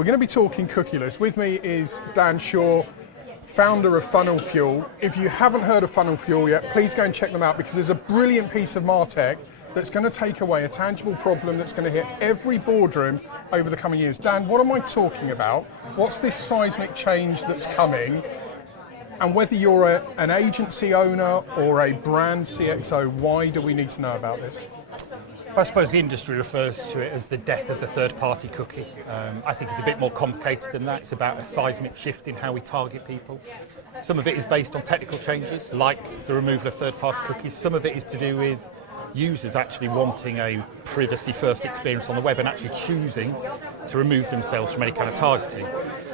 We're going to be talking cookieless. With me is Dan Shaw, founder of FunnelFuel. If you haven't heard of FunnelFuel yet, please go and check them out because there's a brilliant piece of MarTech that's going to take away a tangible problem that's going to hit every boardroom over the coming years. Dan, what am I talking about? What's this seismic change that's coming? And whether you're an agency owner or a brand CXO, why do we need to know about this? I suppose the industry refers to it as the death of the third-party cookie. I think it's a bit more complicated than that. It's about a seismic shift in how we target people. Some of it is based on technical changes, like the removal of third-party cookies. Some of it is to do with users actually wanting a privacy-first experience on the web and actually choosing to remove themselves from any kind of targeting.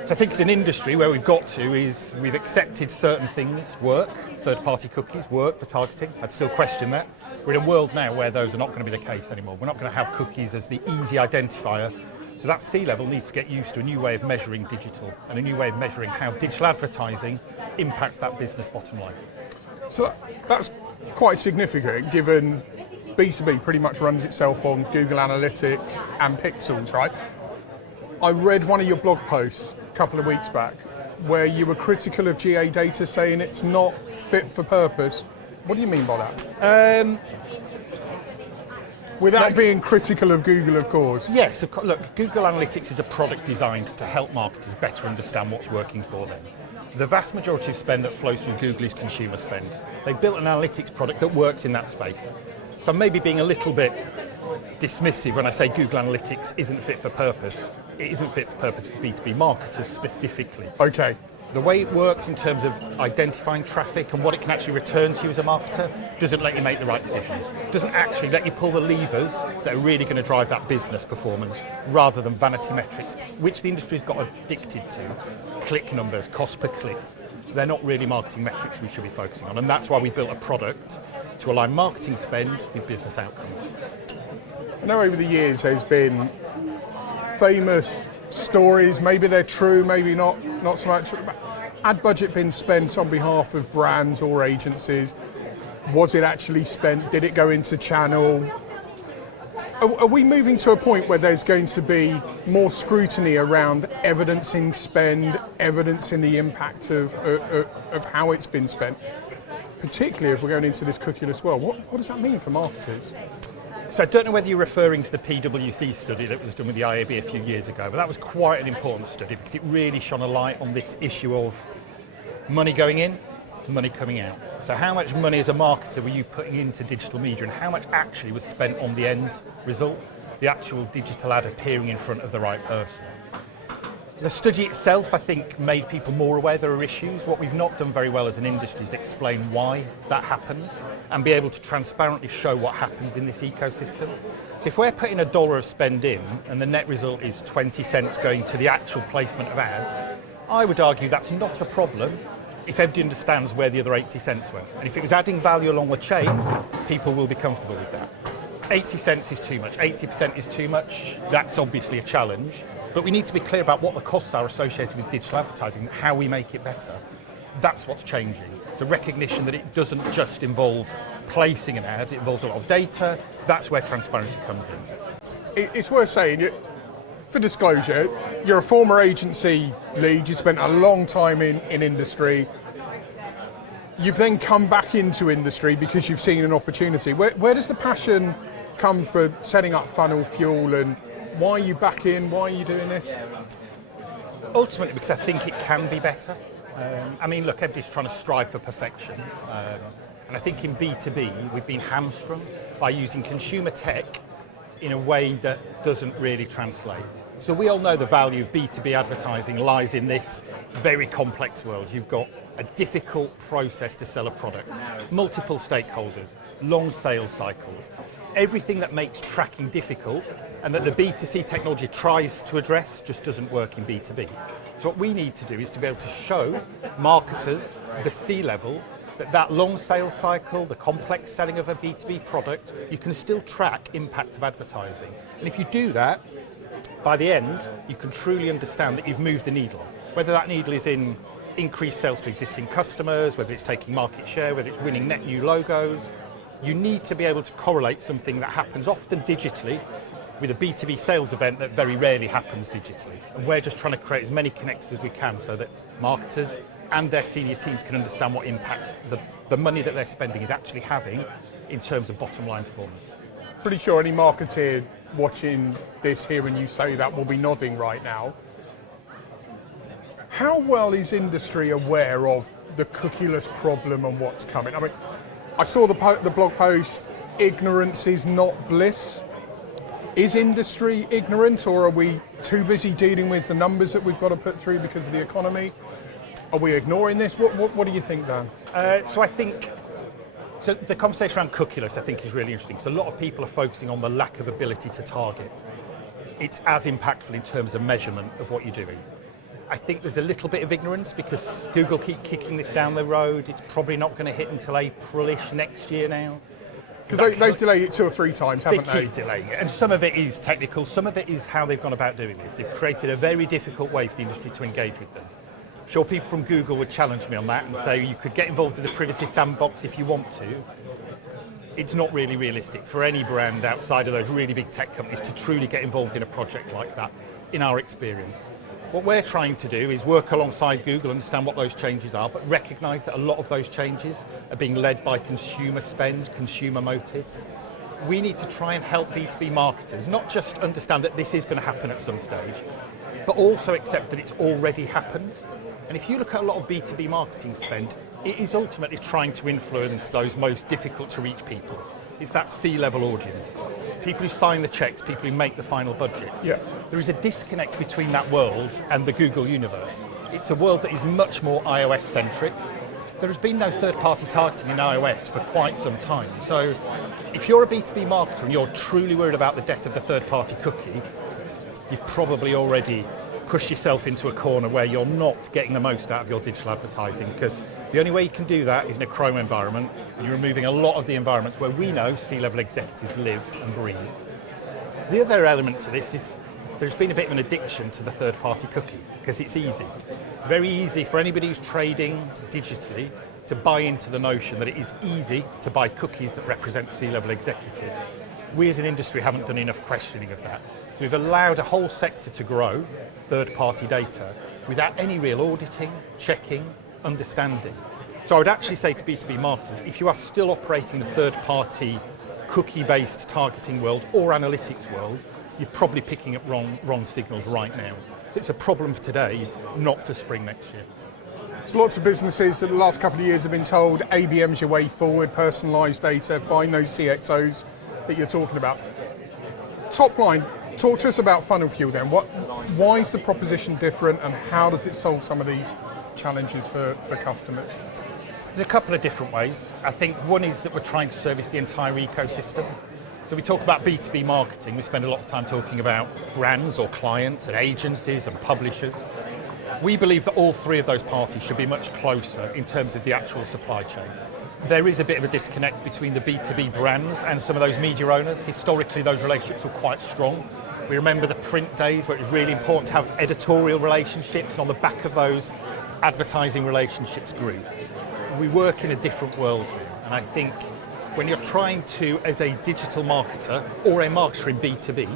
So I think as an industry, where we've got to is we've accepted certain things work, third-party cookies work for targeting. I'd still question that. We're in a world now where those are not going to be the case anymore. We're not going to have cookies as the easy identifier. So that C-level needs to get used to a new way of measuring digital and a new way of measuring how digital advertising impacts that business bottom line. So that's quite significant given B2B pretty much runs itself on Google Analytics and pixels, right? I read one of your blog posts a couple of weeks back where you were critical of GA data, saying it's not fit for purpose. What do you mean by that? Without being critical of Google, of course. Yes, look, Google Analytics is a product designed to help marketers better understand what's working for them. The vast majority of spend that flows through Google is consumer spend. They've built an analytics product that works in that space. So I'm maybe being a little bit dismissive when I say Google Analytics isn't fit for purpose. It isn't fit for purpose for B2B marketers specifically. Okay. The way it works in terms of identifying traffic and what it can actually return to you as a marketer doesn't let you make the right decisions. Doesn't actually let you pull the levers that are really going to drive that business performance rather than vanity metrics, which the industry's got addicted to. Click numbers, cost per click. They're not really marketing metrics we should be focusing on, and that's why we built a product to align marketing spend with business outcomes. I know over the years there's been famous stories, maybe they're true, maybe not so much. Ad budget been spent on behalf of brands or agencies? Was it actually spent? Did it go into channel? Are we moving to a point where there's going to be more scrutiny around evidencing spend, evidencing the impact of how it's been spent? Particularly if we're going into this cookieless world, what does that mean for marketers? So I don't know whether you're referring to the PwC study that was done with the IAB a few years ago, but that was quite an important study because it really shone a light on this issue of money going in, money coming out. So how much money as a marketer were you putting into digital media and how much actually was spent on the end result, the actual digital ad appearing in front of the right person? The study itself, I think, made people more aware there are issues. What we've not done very well as an industry is explain why that happens and be able to transparently show what happens in this ecosystem. So if we're putting $1 of spend in and the net result is 20 cents going to the actual placement of ads, I would argue that's not a problem if everybody understands where the other 80 cents went. And if it was adding value along the chain, people will be comfortable with that. 80 cents is too much, 80% is too much, that's obviously a challenge. But we need to be clear about what the costs are associated with digital advertising and how we make it better. That's what's changing. It's a recognition that it doesn't just involve placing an ad, it involves a lot of data. That's where transparency comes in. It's worth saying, for disclosure, you're a former agency lead, you spent a long time in industry. You've then come back into industry because you've seen an opportunity. Where does the passion come for setting up FunnelFuel, and why are you back in? Why are you doing this? Ultimately, because I think it can be better. I mean, look, everybody's trying to strive for perfection. And I think in B2B, we've been hamstrung by using consumer tech in a way that doesn't really translate. So we all know the value of B2B advertising lies in this very complex world. You've got a difficult process to sell a product, multiple stakeholders, long sales cycles, everything that makes tracking difficult and that the B2C technology tries to address just doesn't work in B2B. So what we need to do is to be able to show marketers, the C-level, that long sales cycle, the complex selling of a B2B product, you can still track impact of advertising. And if you do that, by the end, you can truly understand that you've moved the needle. Whether that needle is in increased sales to existing customers, whether it's taking market share, whether it's winning net new logos, you need to be able to correlate something that happens often digitally with a B2B sales event that very rarely happens digitally. And we're just trying to create as many connects as we can so that marketers and their senior teams can understand what impact the money that they're spending is actually having in terms of bottom line performance. Pretty sure any marketer watching this here and you say that will be nodding right now. How well is industry aware of the cookieless problem and what's coming? I mean, I saw the blog post, ignorance is not bliss. Is industry ignorant, or are we too busy dealing with the numbers that we've got to put through because of the economy? Are we ignoring this? What do you think, Dan? So I think, the conversation around cookieless I think is really interesting. So a lot of people are focusing on the lack of ability to target. It's as impactful in terms of measurement of what you're doing. I think there's a little bit of ignorance because Google keep kicking this down the road. It's probably not going to hit until April-ish next year now. Because they've delayed it 2 or 3 times, haven't they? They keep delaying it. And some of it is technical, some of it is how they've gone about doing this. They've created a very difficult way for the industry to engage with them. I'm sure people from Google would challenge me on that and say you could get involved in the privacy sandbox if you want to. It's not really realistic for any brand outside of those really big tech companies to truly get involved in a project like that, in our experience. What we're trying to do is work alongside Google, understand what those changes are, but recognise that a lot of those changes are being led by consumer spend, consumer motives. We need to try and help B2B marketers not just understand that this is going to happen at some stage, but also accept that it's already happened. And if you look at a lot of B2B marketing spend, it is ultimately trying to influence those most difficult to reach people. It's that C-level audience. People who sign the checks, people who make the final budgets. Yeah. There is a disconnect between that world and the Google universe. It's a world that is much more iOS-centric. There has been no third-party targeting in iOS for quite some time. So if you're a B2B marketer and you're truly worried about the death of the third-party cookie, you've probably already pushed yourself into a corner where you're not getting the most out of your digital advertising, because the only way you can do that is in a Chrome environment, and you're removing a lot of the environments where we know C-level executives live and breathe. The other element to this is there's been a bit of an addiction to the third-party cookie, because it's easy. It's very easy for anybody who's trading digitally to buy into the notion that it is easy to buy cookies that represent C-level executives. We as an industry haven't done enough questioning of that. So we've allowed a whole sector to grow, third-party data, without any real auditing, checking, understanding. So I would actually say to B2B marketers, if you are still operating in a third-party cookie-based targeting world or analytics world, you're probably picking up wrong signals right now. So it's a problem for today, not for spring next year. So lots of businesses that the last couple of years have been told ABM's your way forward, personalised data, find those CXOs that you're talking about. Top line, talk to us about FunnelFuel then. Why is the proposition different, and how does it solve some of these challenges for customers? There's a couple of different ways. I think one is that we're trying to service the entire ecosystem. So we talk about B2B marketing, we spend a lot of time talking about brands or clients and agencies and publishers. We believe that all 3 of those parties should be much closer in terms of the actual supply chain. There is a bit of a disconnect between the B2B brands and some of those media owners. Historically, those relationships were quite strong. We remember the print days where it was really important to have editorial relationships, and on the back of those, advertising relationships grew. We work in a different world now, and I think when you're trying to, as a digital marketer or a marketer in B2B,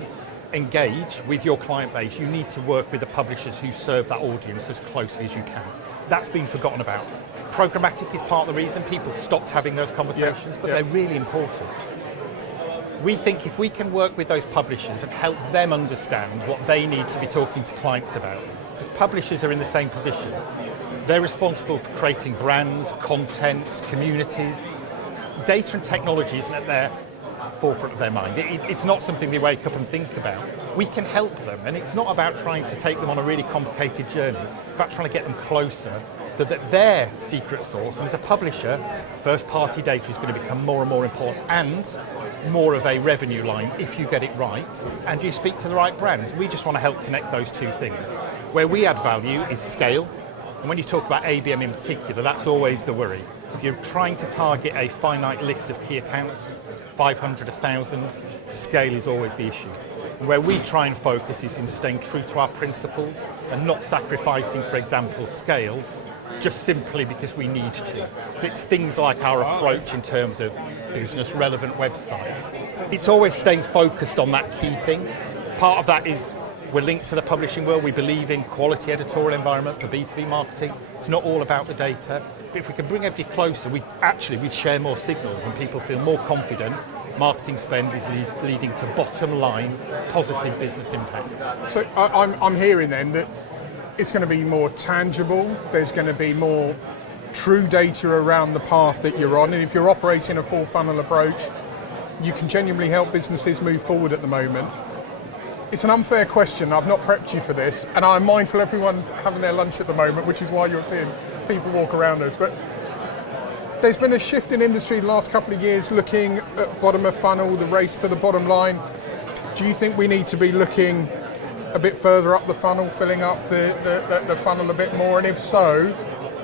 engage with your client base, you need to work with the publishers who serve that audience as closely as you can. That's been forgotten about. Programmatic is part of the reason people stopped having those conversations, but they're really important. We think if we can work with those publishers and help them understand what they need to be talking to clients about, because publishers are in the same position. They're responsible for creating brands, content, communities. Data and technology isn't at their forefront of their mind. It's not something they wake up and think about. We can help them, and it's not about trying to take them on a really complicated journey. It's about trying to get them closer so that their secret sauce, and as a publisher, first-party data is going to become more and more important and more of a revenue line if you get it right and you speak to the right brands. We just want to help connect those 2 things. Where we add value is scale, and when you talk about ABM in particular, that's always the worry. If you're trying to target a finite list of key accounts, 500, 1,000, scale is always the issue. Where we try and focus is in staying true to our principles and not sacrificing, for example, scale just simply because we need to. So it's things like our approach in terms of business relevant websites, it's always staying focused on that key thing. Part of that is we're linked to the publishing world. We believe in quality editorial environment for B2B marketing. It's not all about the data. But if we can bring everybody closer, we share more signals and people feel more confident. Marketing spend is leading to bottom line positive business impact. So I'm hearing then that it's going to be more tangible. There's going to be more true data around the path that you're on. And if you're operating a full funnel approach, you can genuinely help businesses move forward at the moment. It's an unfair question. I've not prepped you for this, and I'm mindful everyone's having their lunch at the moment, which is why you're seeing people walk around us. But there's been a shift in industry the last couple of years looking at bottom of funnel, the race to the bottom line. Do you think we need to be looking a bit further up the funnel, filling up the funnel a bit more? And if so,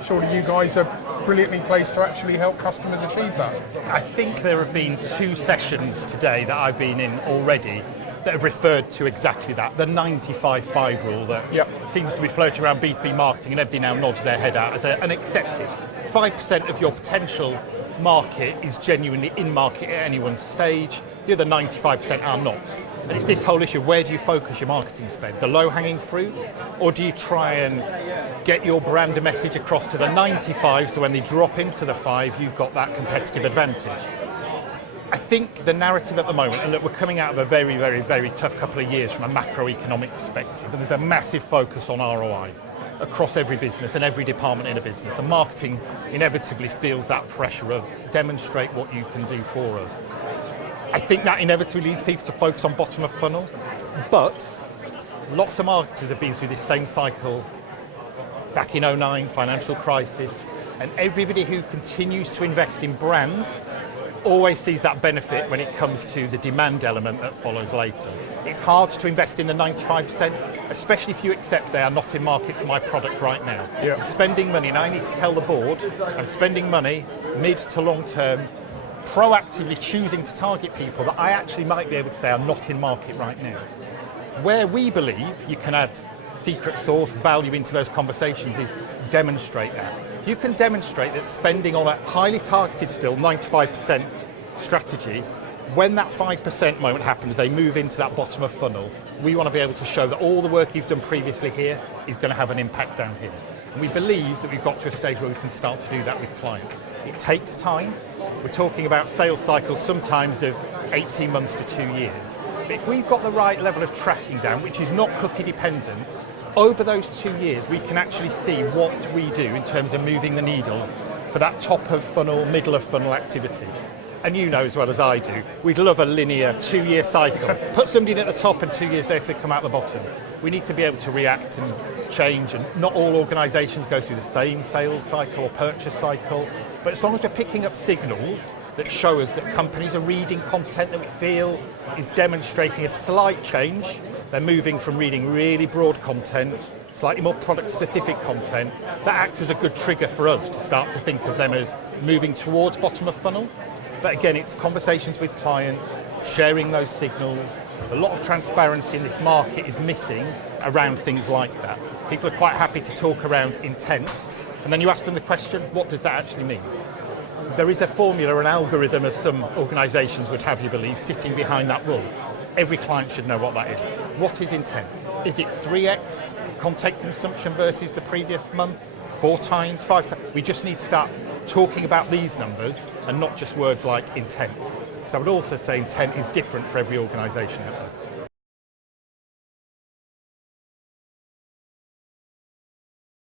surely you guys are brilliantly placed to actually help customers achieve that. I think there have been 2 sessions today that I've been in already that have referred to exactly that, the 95-5 rule that seems to be floating around B2B marketing, and everybody now nods their head out as an accepted. 5% of your potential market is genuinely in market at any one stage, the other 95% are not. And it's this whole issue, where do you focus your marketing spend? The low-hanging fruit? Or do you try and get your brand message across to the 95 so when they drop into the 5, you've got that competitive advantage? I think the narrative at the moment, and look, we're coming out of a very, very, very tough couple of years from a macroeconomic perspective, and there's a massive focus on ROI across every business and every department in a business, and marketing inevitably feels that pressure of demonstrate what you can do for us. I think that inevitably leads people to focus on bottom of funnel, but lots of marketers have been through this same cycle back in 2009, financial crisis, and everybody who continues to invest in brand always sees that benefit when it comes to the demand element that follows later. It's hard to invest in the 95%, especially if you accept they are not in market for my product right now. I'm spending money, and I need to tell the board I'm spending money mid to long term, proactively choosing to target people that I actually might be able to say are not in market right now. Where we believe you can add secret sauce value into those conversations is demonstrate that. If you can demonstrate that spending on a highly targeted still 95% strategy, when that 5% moment happens, they move into that bottom of funnel. We want to be able to show that all the work you've done previously here is going to have an impact down here. And we believe that we've got to a stage where we can start to do that with clients. It takes time. We're talking about sales cycles sometimes of 18 months to 2 years. But if we've got the right level of tracking down, which is not cookie dependent, over those 2 years, we can actually see what we do in terms of moving the needle for that top of funnel, middle of funnel activity. And you know as well as I do, we'd love a linear 2-year cycle. Put somebody in at the top and 2 years later they come out the bottom. We need to be able to react and change, and not all organisations go through the same sales cycle or purchase cycle. But as long as we're picking up signals that show us that companies are reading content that we feel is demonstrating a slight change, they're moving from reading really broad content, slightly more product-specific content, that acts as a good trigger for us to start to think of them as moving towards bottom of funnel. But again, it's conversations with clients, sharing those signals. A lot of transparency in this market is missing around things like that. People are quite happy to talk around intent, and then you ask them the question, what does that actually mean? There is a formula, an algorithm, as some organisations would have you believe, sitting behind that rule. Every client should know what that is. What is intent? Is it 3x content consumption versus the previous month? 4 times, 5 times? We just need to start talking about these numbers and not just words like intent. So I would also say intent is different for every organisation out there.